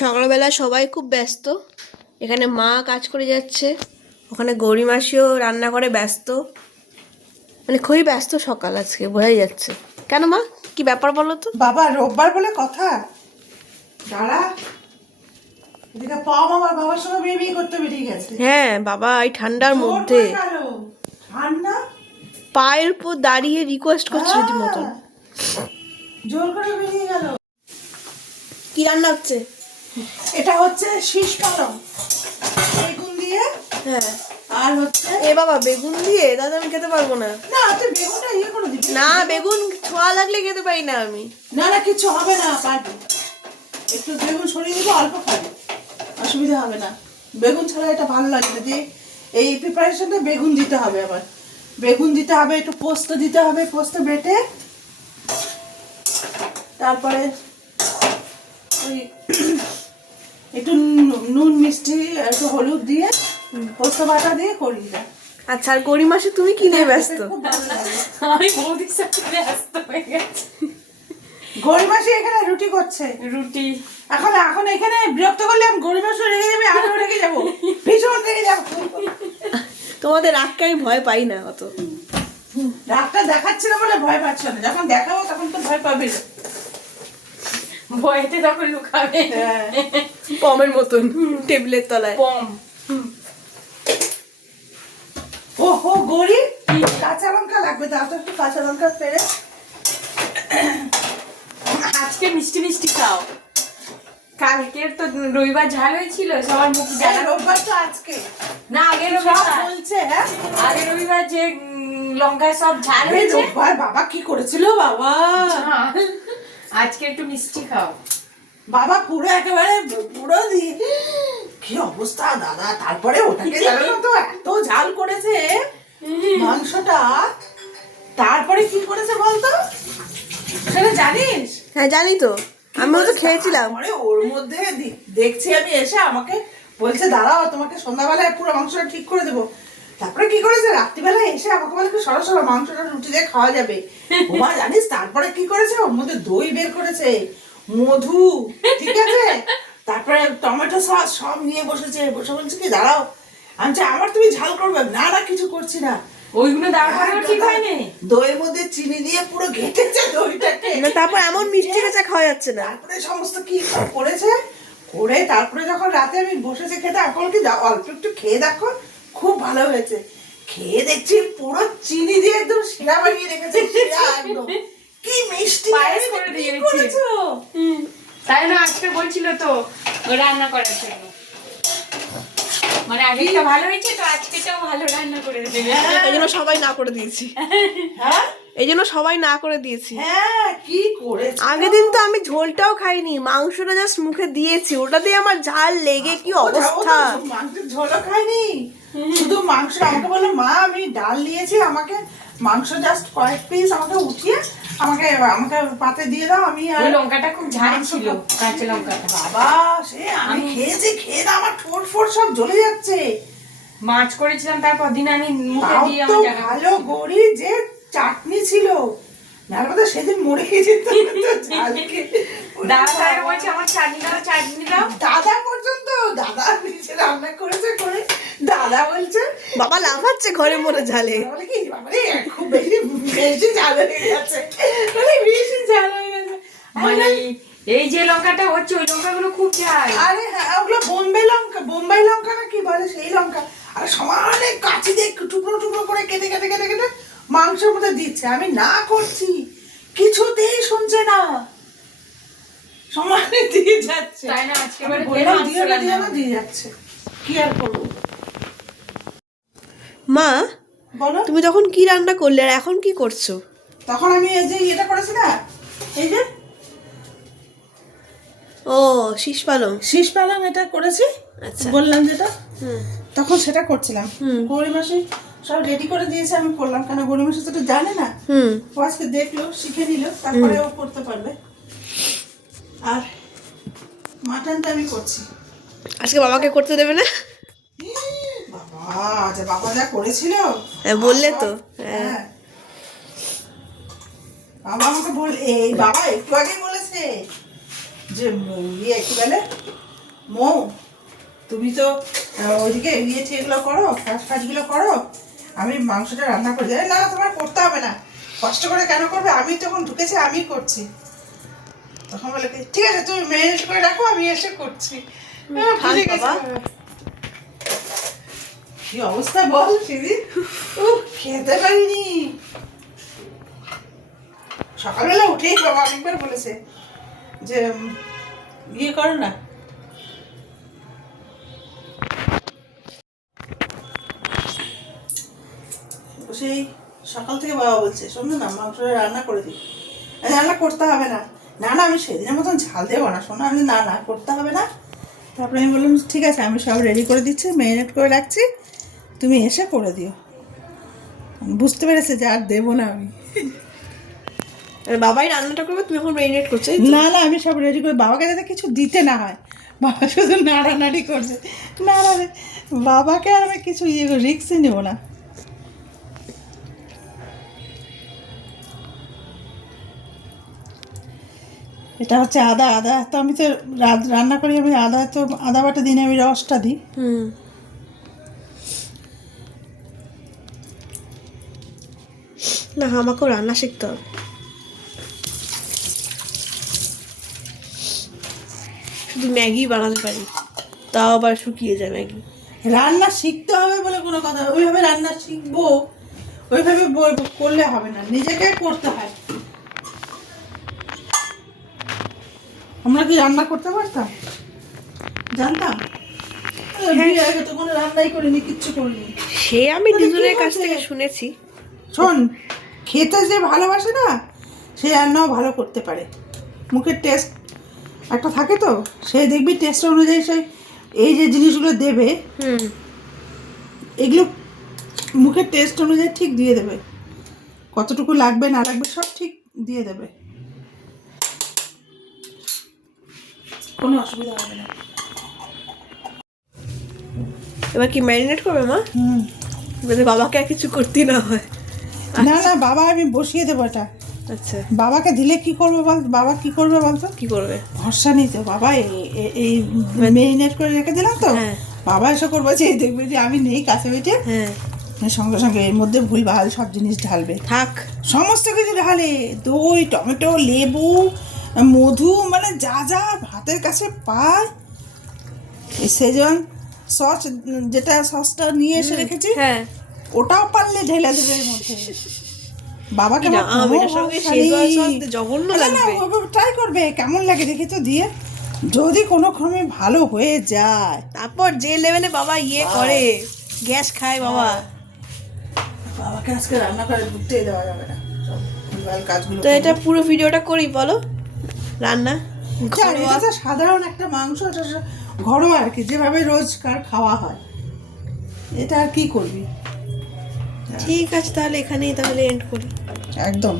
সকালবেলা সবাই খুব ব্যস্ত। এখানে মা কাজ করে যাচ্ছে, ওখানে গৌরী মাসিও রান্না করে ব্যস্ত। মানে খুবই ব্যস্ত সকাল, আজকে বোঝাই যাচ্ছে। কেন মা, কি ব্যাপার বলো তো? বাবা রোববার বলে কথা। দাঁড়া, এদিকে পম আমার বাবার সঙ্গে বিয়ে করতে বেরিয়ে গেছে। হ্যাঁ বাবা, এই ঠান্ডার জোর মধ্যে করে গেল। ঠান্ডা পায়ের উপর দাঁড়িয়ে রিকোয়েস্ট করছে রীতিমতন। জোর করে বেরিয়ে গেল। কি রান্না হচ্ছে? এটা হচ্ছে শীষ পালং বেগুন দিয়ে। হ্যাঁ। আর হচ্ছে এ বাবা, বেগুন দিয়ে? দাদা আমি খেতে পারবো না। না, তুই বেগুনটা ইয়ে করে দিবি। না, বেগুন ছোঁয়া লাগলে খেতে পারি না আমি। না না, কিছু হবে না, পারবি। একটু বেগুন সরিয়ে দিবো, অল্প খাবি, অসুবিধা হবে না। বেগুন ছাড়া এটা ভালো লাগে না। যে এই প্রিপারেশনটা বেগুন দিতে হবে, আবার বেগুন দিতে হবে, একটু পোস্ত দিতে হবে, পোস্ত বেটে তারপরে ওই একটু নুন মিষ্টি একটু হলুদ দিয়ে পোস্ত বাটা দিয়ে করি না। আচ্ছা, আর গৌরী মাসি তুমি কি নিয়ে ব্যস্ত? খুব ভালো লাগে। আমি বৌদির সাথে ব্যস্ত হয়ে গেছি। গরিব মাসি এখানে রুটি করছে। রুটি এখন এখন এখানে বিরক্ত করলে আমি গরিব মাসি রেখে যাবে, আমিও রেখে যাবো, ভীষণ রেখে যাবো। তোমাদের রাগকে আমি ভয় পাই না অত। রাগটা দেখাচ্ছে না বলে ভয় পাচ্ছ না, যখন দেখাবো তখন তো ভয় পাবে। ভয়েতে তখন লুকাবে। পমের মতন টেবিলের তলায়। পম ওহো গরিব, কাঁচা লঙ্কা লাগবে, তাও তো একটু কাঁচা লঙ্কা ফেলে। আজকে মিষ্টি মিষ্টি খাও। কালকের তো রবিবার ঝাল হয়েছিল, সবার মুখ জ্বালা। রোববার তো আজকে না, আগের সব রবিবার, বলছে। হ্যাঁ, আগের রবিবার যে লঙ্কায় সব ঝাল আরে হয়েছে। রোববার বাবা কি করেছিল বাবা। আজকে একটু মিষ্টি খাও। বাবা পুরো একেবারে পুরো দিয়ে কি অবস্থা দাদা। তারপরে ওটাকে জানো তো এত ঝাল করেছে মাংসটা। তারপরে কি করেছে বলতো, সেটা জানিস? হ্যাঁ জানি তো, আমিও তো খেয়েছিলাম। তারপরে ওর মধ্যে দেখছি আমি এসে আমাকে বলছে দাঁড়াও তোমাকে সন্ধ্যাবেলায় পুরো মাংসটা ঠিক করে দেবো। তারপরে কি করেছে, রাত্রিবেলা এসে আমাকে বলে সরো সরো মাংসটা রুটি দিয়ে খাওয়া যাবে। ওমা জানিস তারপরে কি করেছে, ওর মধ্যে দই বের করেছে, মধু, ঠিক আছে, তারপরে টমেটো সস সব নিয়ে বসেছে। বসে বলছে কি দাঁড়াও, আমি আমার তুমি ঝাল করবে না? না কিছু করছি না। ওইগুলো দেওয়ার পরেও ঠিক হয়নি। দইয়ের মধ্যে চিনি দিয়ে পুরো ঘেটেছে দইটাকে। না, তারপর এমন মিষ্টি কাঁচা খাওয়া যাচ্ছে না। তারপরে সমস্ত কি করেছে করে তারপরে যখন রাতে আমি বসেছি খেতে, এখন কি অল্প একটু খেয়ে দেখো, খুব ভালো হয়েছে। খেয়ে দেখছি পুরো চিনি দিয়ে একদম শিরা বানিয়ে রেখেছে, শিরা একদম কি মিষ্টি পায়েস করে দিয়ে দিয়েছে। করেছো। তাই না, আজকে বলছিল তো রান্না করার জন্য, মানে আগেরটা ভালো হয়েছে তো আজকেটাও ভালো রান্না করে দেবে। এই জন্য সবাই না করে দিয়েছি। হ্যাঁ এই জন্য সবাই না করে দিয়েছি। হ্যাঁ, কি করেছে। আগের দিন তো আমি ঝোলটাও খাইনি, মাংসটা জাস্ট মুখে দিয়েছি, ওটা দিয়ে আমার ঝাল লেগে কি অবস্থা। মাংসের ঝোলও খাইনি, শুধু মাংস। আমাকে বললো মা আমি ডাল নিয়েছি, আমাকে মাংস জাস্ট কয়েক পিস আমাকে উঠিয়ে আমাকে আমাকে পাতে দিয়ে দাও। আমি আর ওই লঙ্কাটা খুব ঝাল ছিল, কাঁচা লঙ্কাটা। বাবা সে আমি খেয়েছি, খেয়ে না আমার ঠোঁট ফোট সব জ্বলে যাচ্ছে। মাছ করেছিলাম তারপর দিন আমি মুখে তাও দিয়ে তো আমার জায়গা ভালো গড়ি যে চাটনি ছিল, নাহলে সেদিন মরে গেছে তো ঝাল খেয়ে। দাদা সাহেব বলছে আমার চাটনি দাও। দাদা পর্যন্ত, দাদা নিজে রান্না করেছে করে দাদা বলছে, বাবা লাফাচ্ছে ঘরে মরে ঝালে। বলে কি বাবারে খুব বেশি বেশি ঝাল হয়ে গেছে, বলে বেশি ঝাল হয়ে গেছে। মানে এই যে লঙ্কাটা হচ্ছে ওই লঙ্কাগুলো খুব ঝাল। আরে হ্যাঁ, ওগুলো বোম্বাই লঙ্কা না কি বলে সেই লঙ্কা। আর সমানে কাঁচি দিয়ে টুকরো টুকরো করে কেটে কেটে কেটে কেটে মাংসের মধ্যে দিচ্ছে। আমি না করছি, কিছুতেই শুনছে না, সমানে দিয়ে যাচ্ছে। তাই না, আজকে আমি এবারে বললাম মাংস দিও না দিও রান্না না, দিয়ে যাচ্ছে, কি আর করবো। মা, বলো, তুমি তখন কি রান্না করলে আর এখন কি করছো? তখন আমি এই যে এটা করেছি না, এই যে ও শীষ পালং। শীষ পালং এটা করেছি, আচ্ছা। বললাম যেটা, হুম। তখন সেটা করছিলাম। হুম। গৌরী মাসি সব রেডি করে দিয়েছে, আমি করলাম, কেন গৌরী মাসি তো জানে না, হুম। ও আজকে দেখলো শিখে নিল, তারপরে ও করতে পারবে। আর মাটনটা আমি করছি। আজকে বাবাকে করতে দেবে না? বাবা বাবা যা করেছিল। হ্যাঁ, বললে তো। হ্যাঁ, বাবা আমাকে বল, এই বাবা একটু আগে বলেছে যে ইয়ে কি বলে মৌ তুমি তো ওইদিকে ইয়েছে এগুলো করো, কাজগুলো করো, আমি মাংসটা রান্না করে যাই। না না, তোমার করতে হবে না, কষ্ট করে কেন করবে, আমি যখন ঢুকেছি আমি করছি। তখন বলে কি, ঠিক আছে তুমি ম্যানেজ করে রাখো, আমি এসে করছি। ভুলে গেছি। কি অবস্থা বল সেদিন, খেতে পারিনি। সকালবেলা উঠেই বাবা অনেকবার বলেছে যে ইয়ে করো না, সেই সকাল থেকে বাবা বলছে শোনো না মাংসটা রান্না করে দিই। রান্না করতে হবে না, না না আমি সেদিনের মতন ঝাল দেবো না শোনো। আমি না না করতে হবে না। তারপরে আমি বললাম ঠিক আছে আমি সব রেডি করে দিচ্ছি, ম্যারিনেট করে রাখছি, তুমি এসে করে দিও। বুঝতে পেরেছে যে আর দেবো না আমি। আর বাবাই রান্নাটা করবে, তুমি এখন ম্যারিনেট করছো? না না আমি সব রেডি করে, বাবাকে যাতে কিছু দিতে না হয়, বাবা শুধু নাড়ানাড়ি করছে। না না বাবাকে আর আমি কিছু রিস্কই নেব না। এটা হচ্ছে আদা। আদা তো আমি তো রান্না করি, আমি আদা বাটা দিনে আমি রসটা দিই। না আমাকেও রান্না শিখতে হবে। শুধু ম্যাগি বানাতে পারি, তাও আবার শুকিয়ে যায় ম্যাগি। রান্না শিখতে হবে বলে কোনো কথা, ওইভাবে রান্না শিখবো ওইভাবে করলে হবে না, নিজেকে করতে হয়। আমরা কি রান্না করতে পারতাম? জানতাম? বিয়ে আগে তো কোনো রান্নাই করিনি, কিচ্ছু করিনি। সে আমি দুজনের কাছ থেকে শুনেছি। শোন, খেতে যে ভালোবাসে না সে রান্নাও ভালো করতে পারে। মুখের টেস্ট একটা থাকে তো, সে দেখবি টেস্ট অনুযায়ী সে এই যে জিনিসগুলো দেবে এগুলো মুখের টেস্ট অনুযায়ী ঠিক দিয়ে দেবে, কতটুকু লাগবে না লাগবে সব ঠিক দিয়ে দেবে, কোনো অসুবিধা হবে না। এবার কি ম্যারিনেট করবে মা? মানে বাবাকে আর কিছু করতে না হয়? না না বাবা আমি বসিয়ে দেবো এটা। আচ্ছা, বাবাকে দিলে কি করবে বল, বাবা কি করবে বলতো? কি করবে? ভরসা নেই তো বাবা, এই ম্যারিনেট করে রেখে দিলাম তো, হ্যাঁ। বাবা এসে করবে যে দেখবে যে আমি নেই কাছে বেটে, হ্যাঁ সঙ্গে সঙ্গে এর মধ্যে ভুল ভাল সব জিনিস ঢালবে, থাক। সমস্ত কিছু ঢালে, দই টমেটো লেবু মধু, মানে যা যা ভাতের কাছে পায়। সেজন সস, যেটা সসটা নিয়ে এসে রেখেছি হ্যাঁ ওটাও পারলে ঢেলে দেবে এর মধ্যে। বাবাকে এটার সঙ্গে শেজওয়ান সস জঘন্য লাগবে। ট্রাই করবে কেমন লাগে দেখে তো দিয়ে, যদি কোনো ক্রমে ভালো হয়ে যায় তারপর যে লেভেলে বাবা ইয়ে করে, গ্যাস খায় বাবা। বাবাকে আজকে রান্না করে ঢুকতেই দেওয়া যাবে না, সব ভুলভাল কাজগুলো। তো এটা পুরো ভিডিওটা করি বলো, রান্না এটা তো সাধারণ একটা মাংস, এটা ঘরোয়া আর কি, যেভাবে রোজকার খাওয়া হয়, এটা আর কি করবি। ঠিক আছে তাহলে এখানেই তাহলে এন্ড করি একদম।